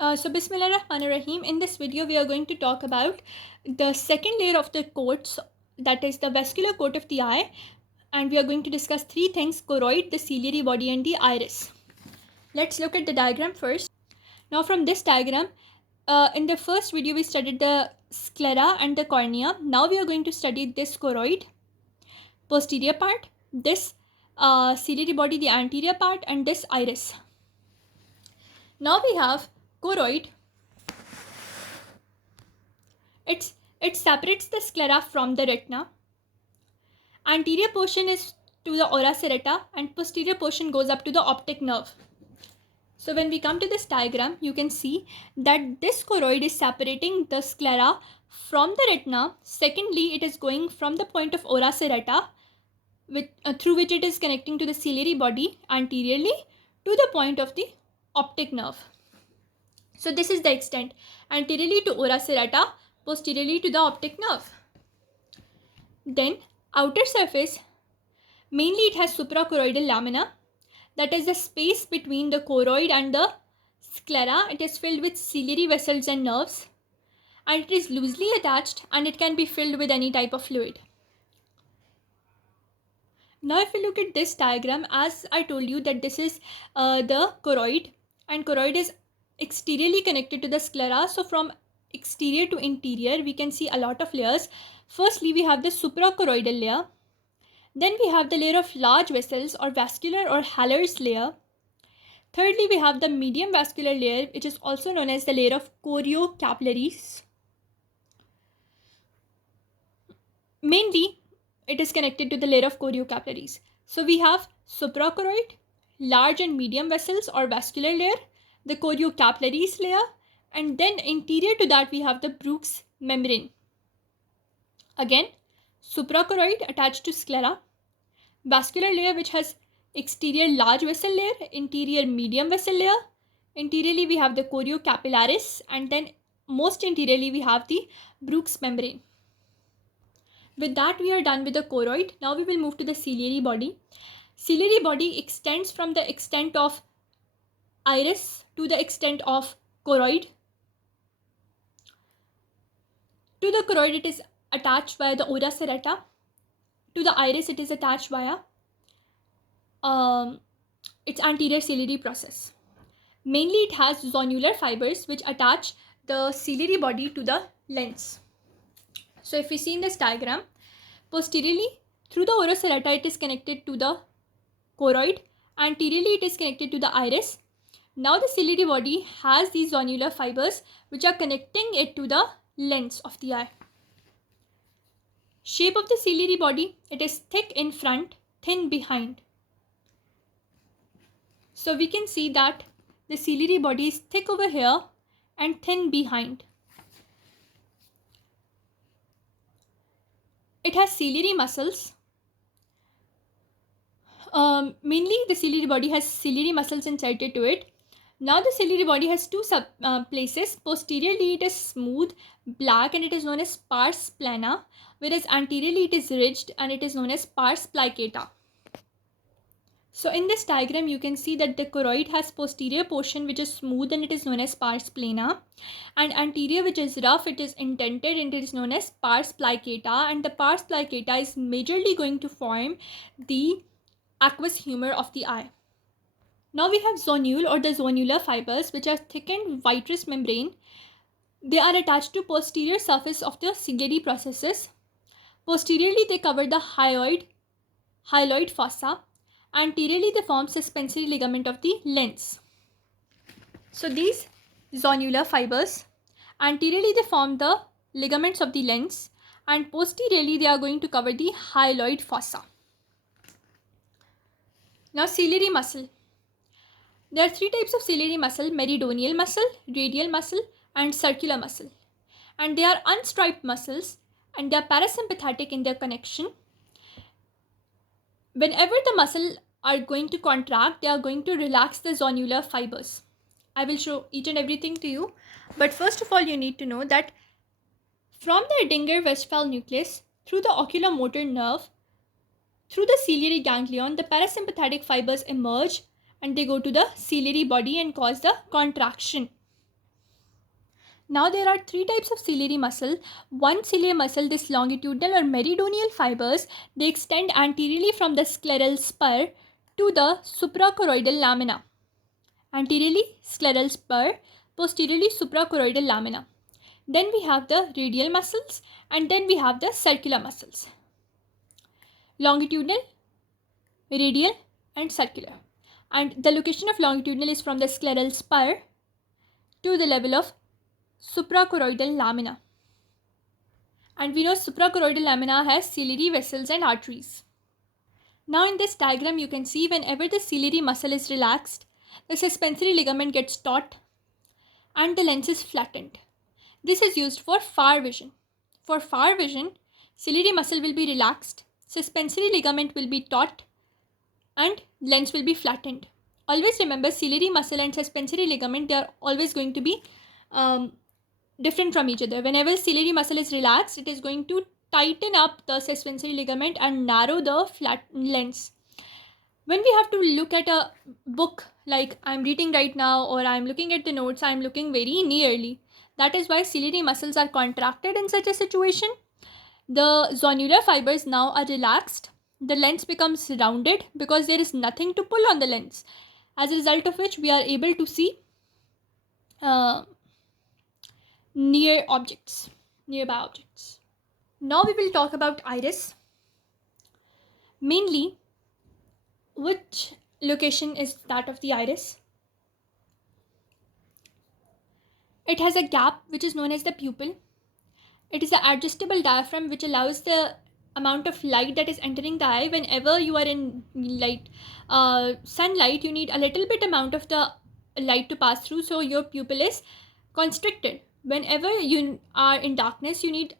Bismillahirrahmanirrahim. In this video, we are going to talk about the second layer of the coats, that is the vascular coat of the eye, and we are going to discuss three things: choroid, the ciliary body, and the iris. Let's look at the diagram first. Now, from this diagram, in the first video, we studied the sclera and the cornea. Now, we are going to study this choroid, posterior part, this ciliary body, the anterior part, and this iris. Now, we have choroid. It separates the sclera from the retina. Anterior portion is to the ora serrata and posterior portion goes up to the optic nerve. So when we come to this diagram, you can see that this choroid is separating the sclera from the retina. Secondly, it is going from the point of ora serrata, through which it is connecting to the ciliary body anteriorly to the point of the optic nerve. So this is the extent, anteriorly to ora serrata, posteriorly to the optic nerve. Then outer surface, mainly it has suprachoroidal lamina, that is the space between the choroid and the sclera. It is filled with ciliary vessels and nerves, and it is loosely attached and it can be filled with any type of fluid. Now if we look at this diagram, as I told you that this is the choroid, and choroid is exteriorly connected to the sclera. So from exterior to interior, we can see a lot of layers. Firstly, we have the suprachoroidal layer. Then we have the layer of large vessels or vascular or Haller's layer. Thirdly, we have the medium vascular layer, which is also known as the layer of choriocapillaries. Mainly, it is connected to the layer of choriocapillaries. So we have suprachoroid, large and medium vessels or vascular layer, the choriocapillaries layer, and then interior to that we have the Bruch's membrane. Again, suprachoroid attached to sclera, vascular layer which has exterior large vessel layer, interior medium vessel layer. Interiorly we have the choriocapillaris, and then most interiorly we have the Bruch's membrane. With that, we are done with the choroid. Now we will move to the ciliary body. Ciliary body extends from the extent of iris to the extent of choroid. To the choroid, it is attached via the ora serrata. To the iris, it is attached via its anterior ciliary process. Mainly, it has zonular fibers which attach the ciliary body to the lens. So if we see in this diagram, posteriorly through the ora serrata, it is connected to the choroid. Anteriorly, it is connected to the iris. Now the ciliary body has these zonular fibers which are connecting it to the lens of the eye. Shape of the ciliary body, it is thick in front, thin behind. So we can see that the ciliary body is thick over here and thin behind. It has ciliary muscles. Mainly the ciliary body has ciliary muscles inserted to it. Now the ciliary body has two places. Posteriorly it is smooth, black, and it is known as pars plana, whereas anteriorly it is ridged and it is known as pars plicata. So in this diagram you can see that the choroid has posterior portion which is smooth and it is known as pars plana, and anterior which is rough, it is indented and it is known as pars plicata, and the pars plicata is majorly going to form the aqueous humor of the eye. Now we have zonule or the zonular fibers which are thickened vitreous membrane. They are attached to posterior surface of the ciliary processes. Posteriorly they cover the hyaloid fossa. Anteriorly they form suspensory ligament of the lens. So these zonular fibers, anteriorly they form the ligaments of the lens, and posteriorly they are going to cover the hyaloid fossa. Now ciliary muscle. There are three types of ciliary muscle: meridianal muscle, radial muscle, and circular muscle. And they are unstriped muscles and they are parasympathetic in their connection. Whenever the muscle are going to contract, they are going to relax the zonular fibers. I will show each and everything to you. But first of all, you need to know that from the Edinger-Westphal nucleus, through the oculomotor nerve, through the ciliary ganglion, the parasympathetic fibers emerge and they go to the ciliary body and cause the contraction. Now there are three types of ciliary muscle. One ciliary muscle, this longitudinal or meridional fibers, they extend anteriorly from the scleral spur to the suprachoroidal lamina. Anteriorly scleral spur, posteriorly suprachoroidal lamina. Then we have the radial muscles, and then we have the circular muscles. Longitudinal, radial and circular. And the location of longitudinal is from the scleral spur to the level of suprachoroidal lamina. And we know suprachoroidal lamina has ciliary vessels and arteries. Now in this diagram you can see whenever the ciliary muscle is relaxed, the suspensory ligament gets taut and the lens is flattened. This is used for far vision. For far vision, ciliary muscle will be relaxed, suspensory ligament will be taut and lens will be flattened. Always remember, ciliary muscle and suspensory ligament, they are always going to be different from each other. Whenever ciliary muscle is relaxed, it is going to tighten up the suspensory ligament and narrow the flat lens. When we have to look at a book like I'm reading right now, or I'm looking at the notes, I'm looking very nearly. That is why ciliary muscles are contracted in such a situation. The zonular fibers now are relaxed. The lens becomes rounded because there is nothing to pull on the lens. As a result of which we are able to see nearby objects. Now we will talk about iris. Mainly, which location is that of the iris? It has a gap which is known as the pupil. It is an adjustable diaphragm which allows the amount of light that is entering the eye. Whenever you are in sunlight, you need a little bit amount of the light to pass through, so your pupil is constricted. Whenever you are in darkness, you need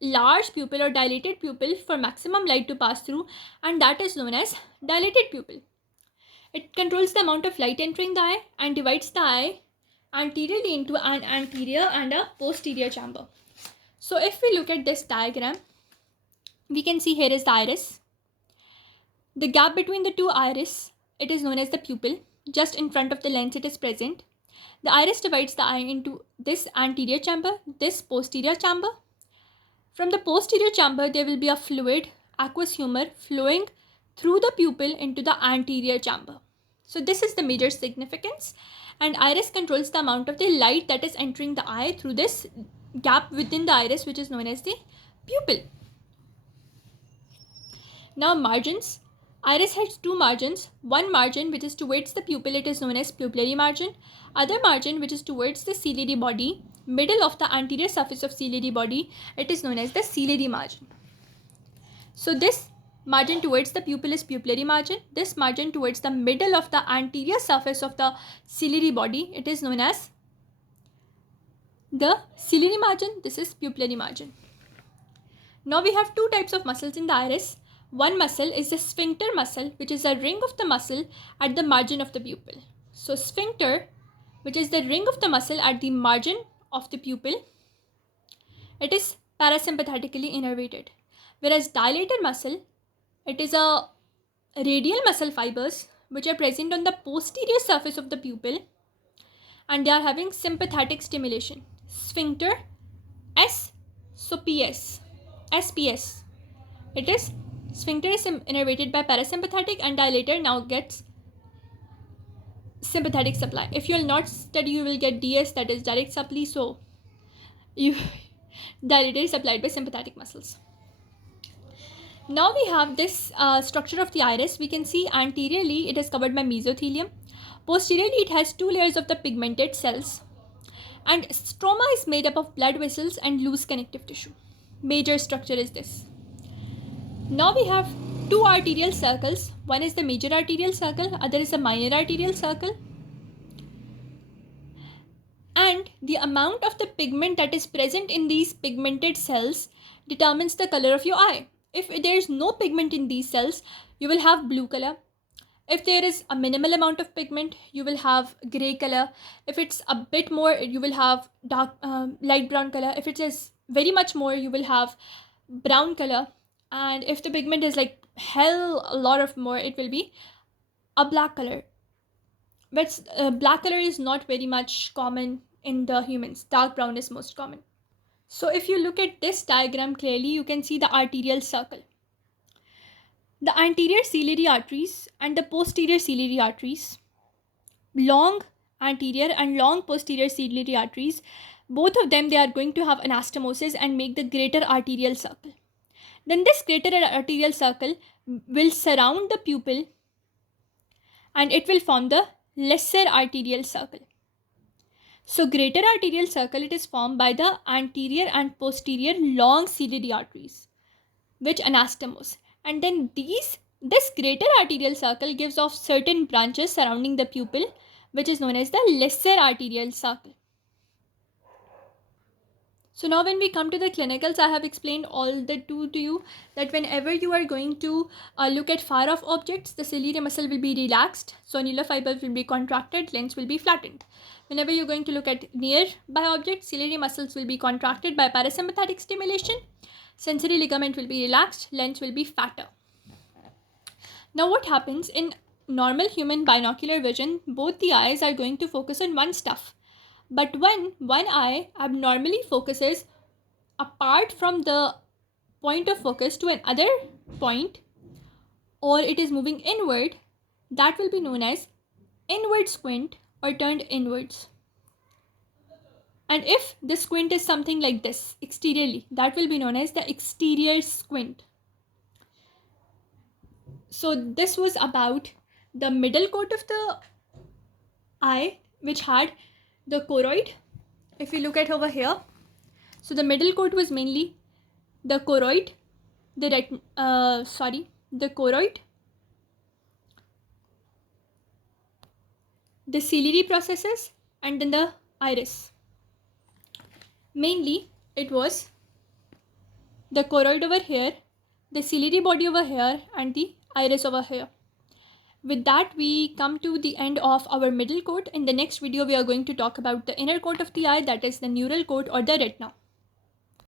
large pupil or dilated pupil for maximum light to pass through, and that is known as dilated pupil. It controls the amount of light entering the eye and divides the eye anteriorly into an anterior and a posterior chamber. So if we look at this diagram, we can see here is the iris. The gap between the two iris, it is known as the pupil. Just in front of the lens it is present. The iris divides the eye into this anterior chamber, this posterior chamber. From the posterior chamber there will be a fluid, aqueous humor, flowing through the pupil into the anterior chamber. So this is the major significance, and iris controls the amount of the light that is entering the eye through this gap within the iris, which is known as the pupil. Now margins. Iris has two margins. One margin which is towards the pupil, it is known as pupillary margin. Other margin which is towards the ciliary body, middle of the anterior surface of ciliary body, it is known as the ciliary margin. So this margin towards the pupil is pupillary margin. This margin towards the middle of the anterior surface of the ciliary body, it is known as the ciliary margin. This is pupillary margin. Now we have two types of muscles in the iris. One muscle is the sphincter muscle, which is a ring of the muscle at the margin of the pupil. So sphincter, which is the ring of the muscle at the margin of the pupil, it is parasympathetically innervated. Whereas dilated muscle, it is a radial muscle fibers which are present on the posterior surface of the pupil, and they are having sympathetic stimulation. Sphincter S, so PS, SPS. It is sphincter is innervated by parasympathetic, and dilator now gets sympathetic supply. If you will not study, you will get DS, that is direct supply. So dilator is supplied by sympathetic muscles. Now we have this structure of the iris. We can see anteriorly it is covered by mesothelium. Posteriorly it has two layers of the pigmented cells, and stroma is made up of blood vessels and loose connective tissue. Major structure is this. Now we have two arterial circles. One is the major arterial circle, other is a minor arterial circle. And the amount of the pigment that is present in these pigmented cells determines the color of your eye. If there is no pigment in these cells, you will have blue color. If there is a minimal amount of pigment, you will have gray color. If it's a bit more, you will have dark, light brown color. If it is very much more, you will have brown color. And if the pigment is like a lot of more, it will be a black color. But black color is not very much common in the humans. Dark brown is most common. So if you look at this diagram clearly, you can see the arterial circle. The anterior ciliary arteries and the posterior ciliary arteries, long anterior and long posterior ciliary arteries, both of them, they are going to have anastomosis and make the greater arterial circle. Then this greater arterial circle will surround the pupil and it will form the lesser arterial circle. So greater arterial circle, it is formed by the anterior and posterior long ciliary arteries, which anastomose. And then this greater arterial circle gives off certain branches surrounding the pupil, which is known as the lesser arterial circle. So now when we come to the clinicals, I have explained all the two to you, that whenever you are going to look at far off objects, the ciliary muscle will be relaxed, sonular fiber will be contracted, lens will be flattened. Whenever you're going to look at nearby objects, ciliary muscles will be contracted by parasympathetic stimulation, sensory ligament will be relaxed, lens will be fatter. Now what happens in normal human binocular vision, both the eyes are going to focus on one stuff. But when one eye abnormally focuses apart from the point of focus to another point, or it is moving inward, that will be known as inward squint or turned inwards. And if the squint is something like this exteriorly, that will be known as the exterior squint. So this was about the middle coat of the eye, which had the choroid. If you look at over here, so the middle coat was mainly the choroid, the choroid, the ciliary processes, and then the iris. Mainly it was the choroid over here, the ciliary body over here, and the iris over here. With that, we come to the end of our middle coat. In the next video, we are going to talk about the inner coat of the eye, that is the neural coat or the retina.